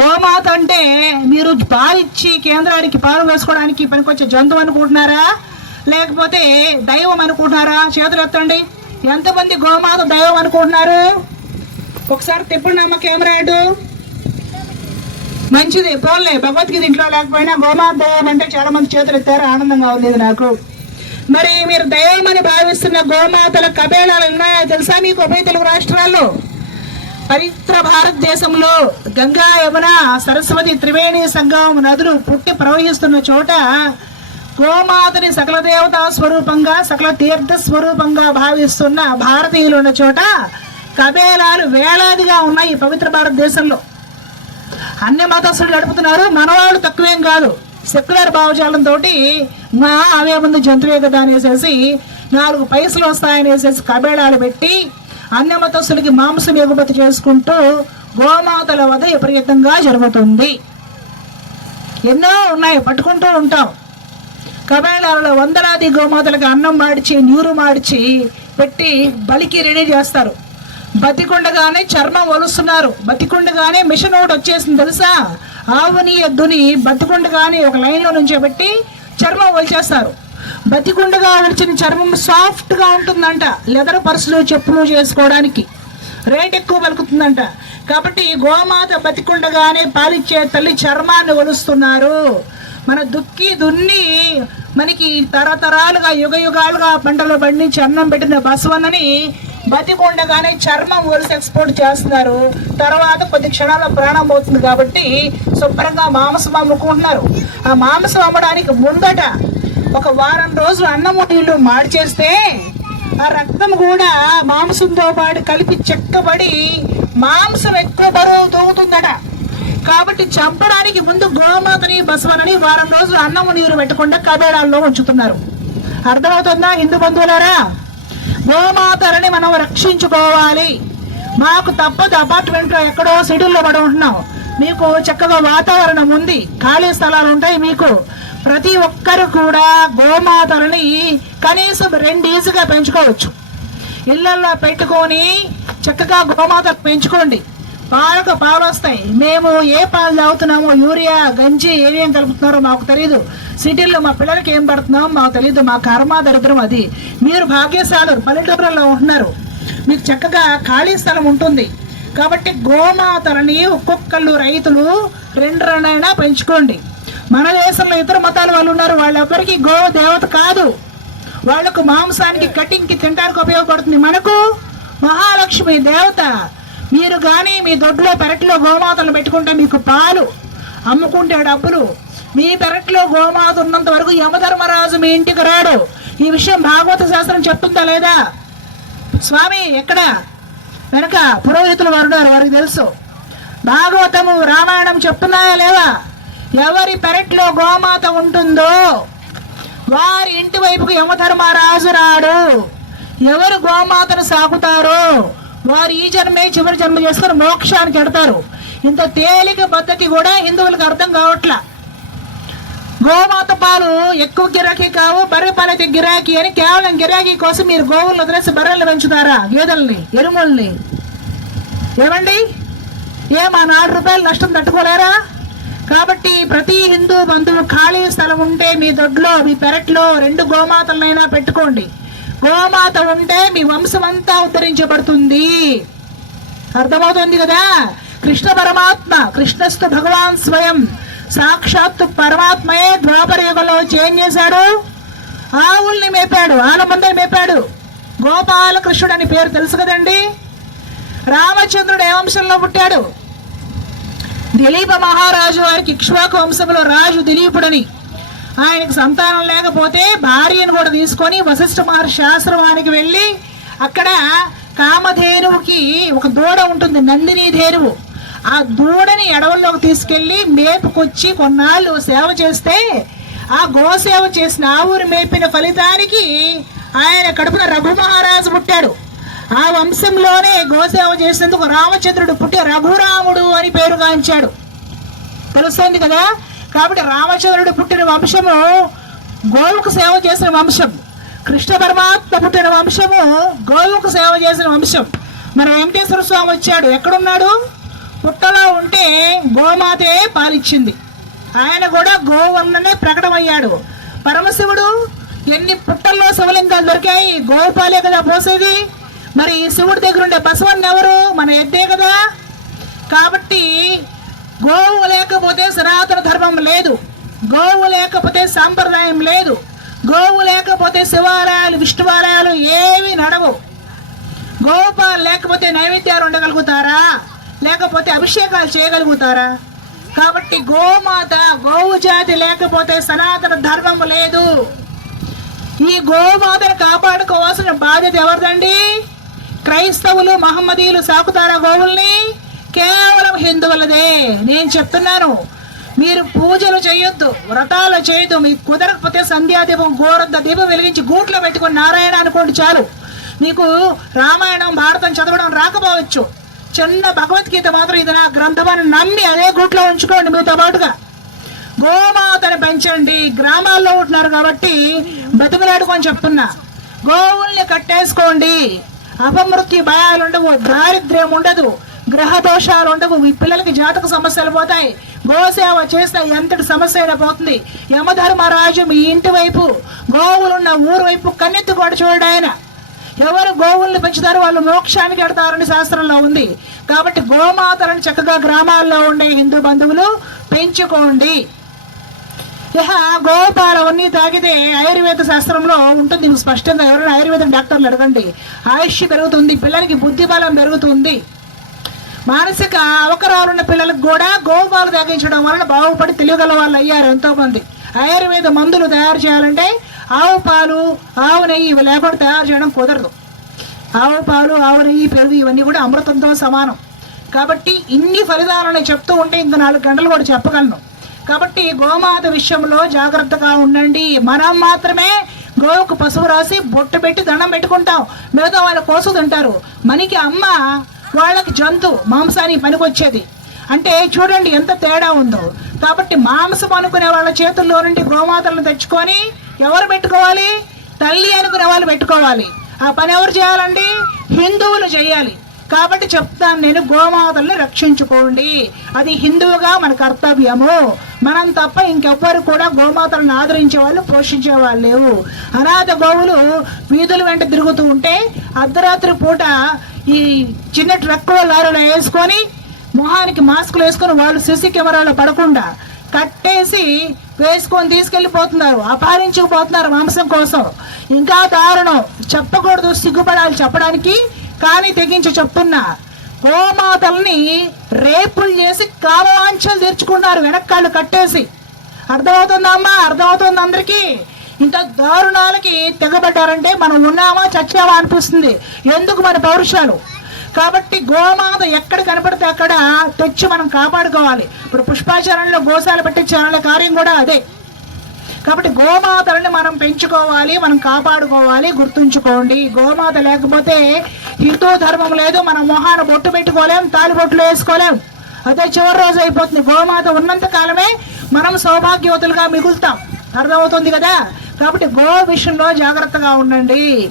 గోమాత అంటే మీరు పాలిచ్చి కేంద్రానికి పాలు వేసుకోవడానికి పనికొచ్చే జంతువు అనుకుంటున్నారా? లేకపోతే దైవం అనుకుంటున్నారా? చేతులు ఎత్తండి. ఎంతమంది గోమాత దైవం అనుకుంటున్నారు? ఒకసారి తిప్పండి అమ్మ కెమెరా మంచిది పోన్లే. భగవద్గీత ఇంట్లో లేకపోయినా గోమాత దైవం అంటే చాలా మంది చేతులు ఎత్తారు. ఆనందంగా ఉంది నాకు. మరి మీరు దైవం అని భావిస్తున్న గోమాతల కబేళాలు ఉన్నాయా తెలుసా మీకు ఉభయ తెలుగు రాష్ట్రాల్లో? పవిత్ర భారతదేశంలో గంగా యమున సరస్వతి త్రివేణి సంగమం నదులు పుట్టి ప్రవహిస్తున్న చోట గోమాతని సకల దేవతా స్వరూపంగా సకల తీర్థ స్వరూపంగా భావిస్తున్న భారతీయులు ఉన్న చోట కబేలాలు వేలాదిగా ఉన్నాయి ఈ పవిత్ర భారతదేశంలో. అన్ని మతస్థులు నడుపుతున్నారు. మనవాళ్ళు తక్కువేం కాదు. సెక్యులర్ భావజాలంతో మా అవే ముందు జంతువే కదా అనేసేసి నాలుగు పైసలు వస్తాయనేసేసి కబేళాలు పెట్టి అన్ని మాంసం ఎగుమతి చేసుకుంటూ గోమాతల వద్ద విపరీతంగా జరుగుతుంది. ఎన్నో ఉన్నాయి పట్టుకుంటూ ఉంటాం. కబేళాలలో వందలాది గోమాతలకు అన్నం మాడిచి నీరు మాడిచి పెట్టి బలికి రెడీ చేస్తారు. బతికుండగానే చర్మం ఒలుస్తున్నారు. బతికుండగానే మిషన్ ఒకటి వచ్చేసింది తెలుసా? ఆవుని ఎద్దుని బతికుండగానే ఒక లైన్లో నుంచోబెట్టి చర్మం ఒలిచేస్తారు. బతికుండగా ఒలిచిన చర్మం సాఫ్ట్గా ఉంటుందంట. లెదర్ పర్సులు చెప్పులు చేసుకోవడానికి. రేట్ ఎక్కువ పలుకుతుందంట. కాబట్టి గోమాత బతికుండగానే పాలిచ్చే తల్లి చర్మాన్ని ఒలుస్తున్నారు. మన దుక్కి దున్ని మనకి తరతరాలుగా యుగ యుగాలుగా పంటలు పండించి అన్నం పెట్టిన బసవన్నని బతికుండగానే చర్మం ఒలిసి ఎక్స్పోర్ట్ చేస్తున్నారు. తర్వాత కొద్ది క్షణాల్లో ప్రాణం పోతుంది కాబట్టి శుభ్రంగా మాంసం అమ్ముకుంటున్నారు ఆ మాంసం అమ్మడానికి ముందట ఒక వారం రోజులు అన్నము నీళ్ళు మాడిచేస్తే ఆ రక్తం కూడా మాంసంతో పాటు కలిపి చెక్కబడి మాంసం ఎక్కువ బరువు తూగుతుందట. కాబట్టి చంపడానికి ముందు గోమాతని బసవనని వారం రోజులు అన్నము నీరు పెట్టకుండా కబేడాల్లో ఉంచుతున్నారు. అర్థమవుతుందా హిందూ బంధువులారా? గోమాతలని మనం రక్షించుకోవాలి. మాకు తప్పదు అపార్ట్మెంట్లో ఎక్కడో సిటీల్లో పడి ఉంటున్నాం. మీకు చక్కగా వాతావరణం ఉంది. ఖాళీ స్థలాలు ఉంటాయి మీకు. ప్రతి ఒక్కరు కూడా గోమాతలని కనీసం రెండు ఈజీగా పెంచుకోవచ్చు. ఇళ్ళల్లో పెట్టుకొని చక్కగా గోమాత పెంచుకోండి. పాలకు పాలు వస్తాయి. మేము ఏ పాలు తాగుతున్నామో యూరియా గంజి ఏమేం కలుపుతున్నారో మాకు తెలియదు సిటీల్లో మా పిల్లలకి ఏం పడుతున్నామో మాకు తెలియదు మా కర్మ దరిద్రం అది. మీరు భాగ్యశాలు పల్లెటూరులో ఉంటున్నారు మీకు చక్కగా ఖాళీ స్థలం ఉంటుంది. కాబట్టి గోమాతలని ఒక్కొక్కళ్ళు రైతులు రెండు రెండైనా పెంచుకోండి. మన దేశంలో ఇతర మతాల వాళ్ళు ఉన్నారు. వాళ్ళెవ్వరికి గో దేవత కాదు. వాళ్ళకు మాంసానికి కటింగ్కి తినడానికి ఉపయోగపడుతుంది. మనకు మహాలక్ష్మి దేవత. మీరు కానీ మీ దొడ్లో పెరట్లో గోమాతలు పెట్టుకుంటే మీకు పాలు అమ్ముకుంటే డబ్బులు. మీ పెరట్లో గోమాత ఉన్నంత వరకు యమధర్మరాజు మీ ఇంటికి రాడు. ఈ విషయం భాగవత శాస్త్రం చెప్తుందా లేదా? స్వామి ఎక్కడ? వెనక పురోహితులు వారు వారికి తెలుసు. భాగవతము రామాయణం చెప్తున్నాయా లేవా? ఎవరి పెరట్లో గోమాత ఉంటుందో వారి ఇంటి వైపుకు యమధర్మరాజు రాడు. ఎవరు గోమాతను సాకుతారో వారు ఈ జన్మే చివరి జన్మ చేసుకుని మోక్షానికి ఎడతారు. ఇంత తేలిక పద్ధతి కూడా హిందువులకు అర్థం కావట్లా. గోమాత పాలు ఎక్కువ గిరాకీ కావు బర్రె పాలైతే గిరాకీ అని కేవలం గిరాకీ కోసం మీరు గోవులను వదిలేసి బర్రెలు పెంచుతారా? గేదెల్ని ఎరుముల్ని ఏమండి? ఏమా మా నాలుగు రూపాయలు నష్టం తట్టుకోలేరా? కాబట్టి ప్రతి హిందూ బంధువు ఖాళీ స్థలం ఉంటే మీ దొడ్లో మీ పెరట్లో రెండు గోమాతలనైనా పెట్టుకోండి. గోమాత ఉంటే మీ వంశం అంతా ఉద్ధరించబడుతుంది. అర్థమవుతుంది కదా? కృష్ణ పరమాత్మ కృష్ణస్థు భగవాన్ స్వయం. సాక్షాత్తు పరమాత్మయే ద్వాపర యుగంలో చేంజ్ చేశాడు. ఆవుల్ని మేపాడు ఆనమందని మేపాడు. గోపాలకృష్ణుడు అని పేరు తెలుసు కదండి? రామచంద్రుడు ఏ వంశంలో పుట్టాడు? దిలీప మహారాజు వారికి ఇక్ష్వాకు వంశంలో రాజు దిలీపుడని ఆయనకు సంతానం లేకపోతే భార్యను కూడా తీసుకొని వశిష్ఠ మహర్షి ఆశ్రమానికి వెళ్ళి అక్కడ కామధేనువుకి ఒక దూడ ఉంటుంది నందిని ధేనువు. ఆ దూడని ఎడవల్లోకి తీసుకెళ్ళి మేపుకొచ్చి కొన్నాళ్ళు సేవ చేస్తే ఆ గోసేవ చేసిన ఆవురు మేపిన ఫలితానికి ఆయన కడుపున రఘు మహారాజు పుట్టాడు. ఆ వంశంలోనే గోసేవ చేసినందుకు రామచంద్రుడు పుట్టి రఘురాముడు అని పేరుగాంచాడు తెలుస్తోంది కదా? కాబట్టి రామచంద్రుడు పుట్టిన వంశము గోవుకు సేవ చేసిన వంశం. కృష్ణ పరమాత్మ పుట్టిన వంశము గోవుకు సేవ చేసిన వంశం. మన వెంకటేశ్వర స్వామి వచ్చాడు. ఎక్కడున్నాడు? పుట్టలో ఉంటే గోమాతే పాలిచ్చింది. ఆయన కూడా గోవన్ననే ప్రకటమయ్యాడు. పరమశివుడు ఎన్ని పుట్టల్లో శివలింగాలు దొరికాయి? గోపాలే కదా పోసేది? మరి శివుడి దగ్గర ఉండే బసవన్ ఎవరు? మన ఎద్దే కదా. కాబట్టి గోవు లేకపోతే సనాతన ధర్మం లేదు. గోవు లేకపోతే సాంప్రదాయం లేదు. గోవు లేకపోతే శివాలయాలు విష్ణువాలయాలు ఏవి నడవు. గోపాలు లేకపోతే నైవేద్యాలు ఉండగలుగుతారా? లేకపోతే అభిషేకాలు చేయగలుగుతారా? కాబట్టి గోమాత గోవు జాతి లేకపోతే సనాతన ధర్మం లేదు. ఈ గోమాతను కాపాడుకోవాల్సిన బాధ్యత ఎవరిదండి? క్రైస్తవులు మహమ్మదీయులు సాకుతారా గోవుల్ని? కేవలం హిందువులదే. నేను చెప్తున్నాను మీరు పూజలు చేయొద్దు వ్రతాలు చేయొద్దు మీకు కుదరకపోతే సంధ్యాదీపం గోరద్ద దీపం వెలిగించి గూట్లో పెట్టుకుని నారాయణ అనుకోండి చాలు. మీకు రామాయణం భారతం చదవడం రాకపోవచ్చు. చిన్న భగవద్గీత మాత్రం ఇది నా గ్రంథమని నమ్మి అదే గూట్లో ఉంచుకోండి మీతో పాటుగా. గోమాతను పెంచండి. గ్రామాల్లో ఉంటున్నారు కాబట్టి బతుకులాడుకొని చెప్తున్నా. గోవుల్ని కట్టేసుకోండి. అపమృత్యు భయాలు ఉండవు దారిద్ర్యం ఉండదు గ్రహ దోషాలు ఉండవు ఈ పిల్లలకి జాతక సమస్యలు పోతాయి. గోసేవ చేస్తే ఎంతటి సమస్య అయినా పోతుంది. యమధర్మరాజు మీ ఇంటి వైపు గోవులున్న ఊరు వైపు కన్నెత్తి కూడా చూడండి ఆయన. ఎవరు గోవుల్ని పెంచుతారో వాళ్ళు మోక్షానికి ఎడతారని శాస్త్రంలో ఉంది. కాబట్టి గోమాతలను చక్కగా గ్రామాల్లో ఉండే హిందూ బంధువులు పెంచుకోండి. ఇహ గోపాలం తాగితే ఆయుర్వేద శాస్త్రంలో ఉంటుంది. స్పష్టంగా ఎవరైనా ఆయుర్వేదం డాక్టర్లు అడగండి. ఆయుష్ పెరుగుతుంది పిల్లలకి బుద్ధి బలం పెరుగుతుంది. మానసిక అవకరాలున్న పిల్లలకు కూడా గోపాలు తాగించడం వలన బాగుపడి తెలియగల వాళ్ళు అయ్యారు ఎంతో మంది ఆయుర్వేద మందులు తయారు చేయాలంటే ఆవు పాలు ఆవు నెయ్యి ఇవి లేకుండా తయారు చేయడం కుదరదు. ఆవు పాలు ఆవు నెయ్యి పెరుగు ఇవన్నీ కూడా అమృతంతో సమానం. కాబట్టి ఇన్ని ఫలితాలను చెప్తూ ఉంటే ఇంత నాలుగు గంటలు కూడా చెప్పగలను. కాబట్టి గోమాత విషయంలో జాగ్రత్తగా ఉండండి. మనం మాత్రమే గోవుకు పసుపు రాసి బొట్టు పెట్టి దండం పెట్టుకుంటాం. మిగతా వాళ్ళ కోసం తింటారు. మనకి అమ్మ వాళ్ళకి జంతు మాంసానికి పనికొచ్చేది. అంటే చూడండి ఎంత తేడా ఉందో. కాబట్టి మాంసం అనుకునే వాళ్ళ చేతుల్లో నుండి గోమాతలను తెచ్చుకొని ఎవరు పెట్టుకోవాలి? తల్లి అనుకునే వాళ్ళు పెట్టుకోవాలి. ఆ పని ఎవరు చేయాలండి? హిందువులు చేయాలి. కాబట్టి చెప్తాను నేను గోమాతల్ని రక్షించుకోండి. అది హిందువుగా మన కర్తవ్యము. మనం తప్ప ఇంకెవ్వరు కూడా గోమాతలను ఆదరించే వాళ్ళు పోషించే వాళ్ళు లేవు. అనాథ గోవులు వీధుల వెంట తిరుగుతూ ఉంటే అర్ధరాత్రి పూట ఈ చిన్న ట్రక్కుల లారీలో వేసుకొని మొహానికి మాస్కులు వేసుకొని వాళ్ళు సిసి కెమెరాలో పడకుండా కట్టేసి వేసుకొని తీసుకెళ్ళిపోతున్నారు. అపహరించుకుపోతున్నారు మాంసం కోసం. ఇంకా దారుణం. చెప్పకూడదు సిగ్గుపడాలి చెప్పడానికి కానీ తెగించి చెప్తున్నా గోమాతల్ని రేపులు చేసి కామవాంఛలు తెరుచుకున్నారు వెనక్కాళ్ళు కట్టేసి. అర్థమవుతుందా అమ్మా? అర్థమవుతుంది అందరికీ? ఇంత దారుణాలకి తెగబడ్డారంటే మనం ఉన్నామా చచ్చామా అనిపిస్తుంది. ఎందుకు మన పౌరుషాలు? కాబట్టి గోమాత ఎక్కడ కనపడితే అక్కడ తెచ్చి మనం కాపాడుకోవాలి. ఇప్పుడు పుష్పాచరణలో గోశాల పెట్టించాలనే కార్యం కూడా అదే. కాబట్టి గోమాతలను మనం పెంచుకోవాలి మనం కాపాడుకోవాలి గుర్తుంచుకోండి. గోమాత లేకపోతే హిందూ ధర్మం లేదు మనం మొహాన బొట్టు పెట్టుకోలేం తాలిబొట్లు వేసుకోలేం. అదే చివరి రోజు అయిపోతుంది. గోమాత ఉన్నంత కాలమే మనం సౌభాగ్యవతులుగా మిగులుతాం. అర్థమవుతుంది కదా? కాబట్టి గో విషయంలో జాగ్రత్తగా ఉండండి.